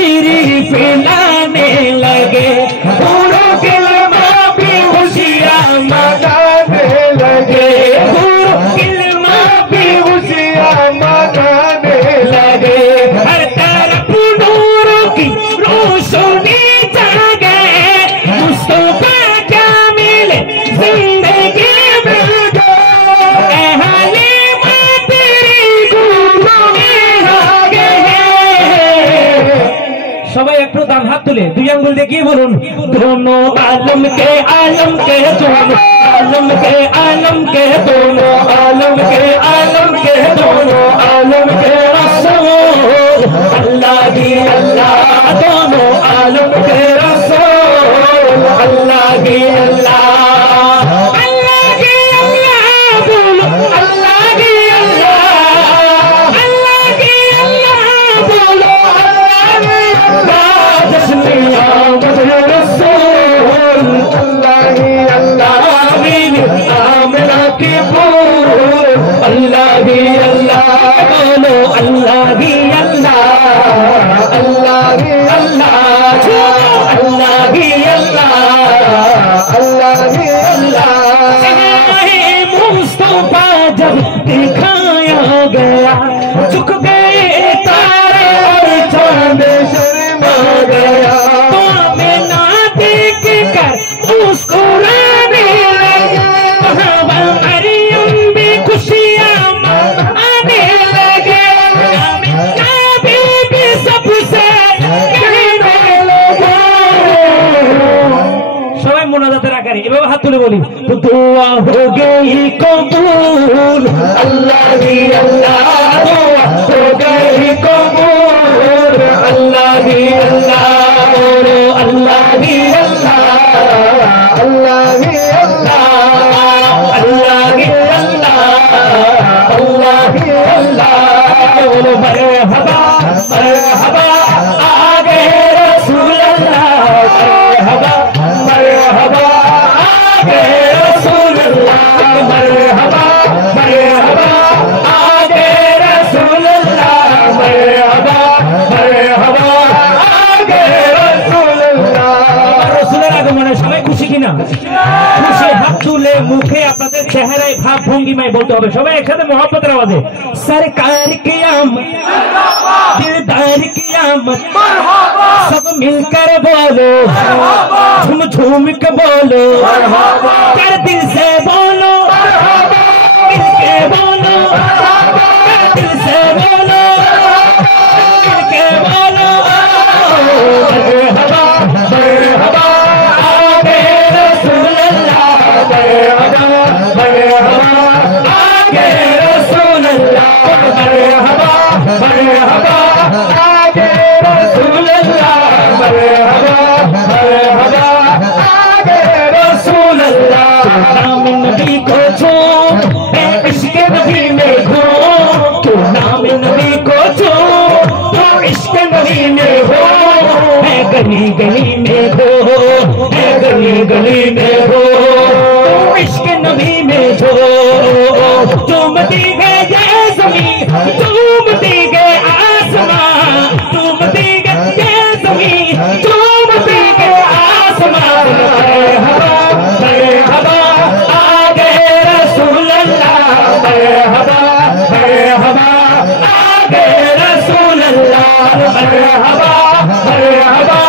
तशरीफ लाने लगे, गुरु किल्मा भी खुशियाँ मनाने लगे, गुरु किल्मा भी खुशियाँ मनाने लगे। हर तरफ नूर की रोशनी जागे, मुस्तफा क्या मिले जिंदगी मिल गए, हलीमा तेरी गुरु में आ गए। सबाई एक दान हाथ तुले दुई आंगुल देखिए बोलून, दोनों आलम के दोनों आलम के आलम के दोनों आलम के आलम के दोनों आलम के रसूल, अल्लाह की अल्लाह दोनों आलम के रसूल, अल्लाह की अल्लाह, अल्लाह की अल्लाह बोलो, अल्लाह की अल्लाह, अल्लाह की अल्लाह बोलो, अल्लाह की अल्लाह। जश्न आमद रसूल, अल्लाह की अल्लाह, बीवी आमिना की फूल, अल्लाह की अल्लाह बोलो, अल्लाह की अल्लाह, अल्लाह की अल्लाह, अल्लाह की अल्लाह, अल्लाह की अल्लाह। मुस्तफा जब दिखाया गया, झुक गए तारे और चांद शर्मा गया, तो हमें ना देख कर मुस्कुराने लगे, मरियम भी खुशियाँ मनाने लगे, नबी भी सबसे कहने लगे। সবাই মোনাজাতের আকারে এভাবে হাত তুলে বলি, তো দোয়া हो गई कबूल, अल्लाह की अल्लाह दुआ हो गई कबूल, अल्लाह की अल्लाह बोलो, अल्लाह की अल्लाह, अल्लाह की अल्लाह, अल्लाह की अल्लाह, अल्लाह की अल्लाह बोलो, मरहबा मरहबा आ गए रसूल अल्लाह, मरहबा मरहबा आ गए रसूल अल्लाह, मरहबा मरहबा आ गए रसूल अल्लाह, मरहबा मरहबा आ गए रसूल अल्लाह। रसूলের আগমনে সবাই খুশি কিনা? খুশি। হাত তুলে মুখে আপনাদের চেহারায় ভাব ভঙ্গিমায় বলতে হবে সবাই একসাথে মহব্বতের আওয়াজে, सरकार की आमद, दिलदार की आमद, सब मिलकर बोलो, झूम झूम के बोलो, कर दिल से बोलो, मिल के बोलो, कर दिल से बोलो, मिल के बोलो, मरहबा मरहबा आ गए रसूल अल्लाह, मरहबा मरहबा आ गए रसूल अल्लाह, मरहबा मरहबा आ गए रसूल अल्लाह, मरहबा मरहबा आ गए रसूल अल्लाह। नाम नबी को छो इश्क नबी में हो, तो नाम नबी को छो तो इश्क नबी में हो, है गली गली में हो, है गली गली में हो, तो इश्क नबी में हो, चूमती है ये ज़मीन, चूमती है आसमां, चूमती है ये ज़मीन, चूमती है आसमां, मरहबा मरहबा आ गए रसूल अल्लाह, मरहबा मरहबा आ गए रसूल अल्लाह, मरहबा मरहबा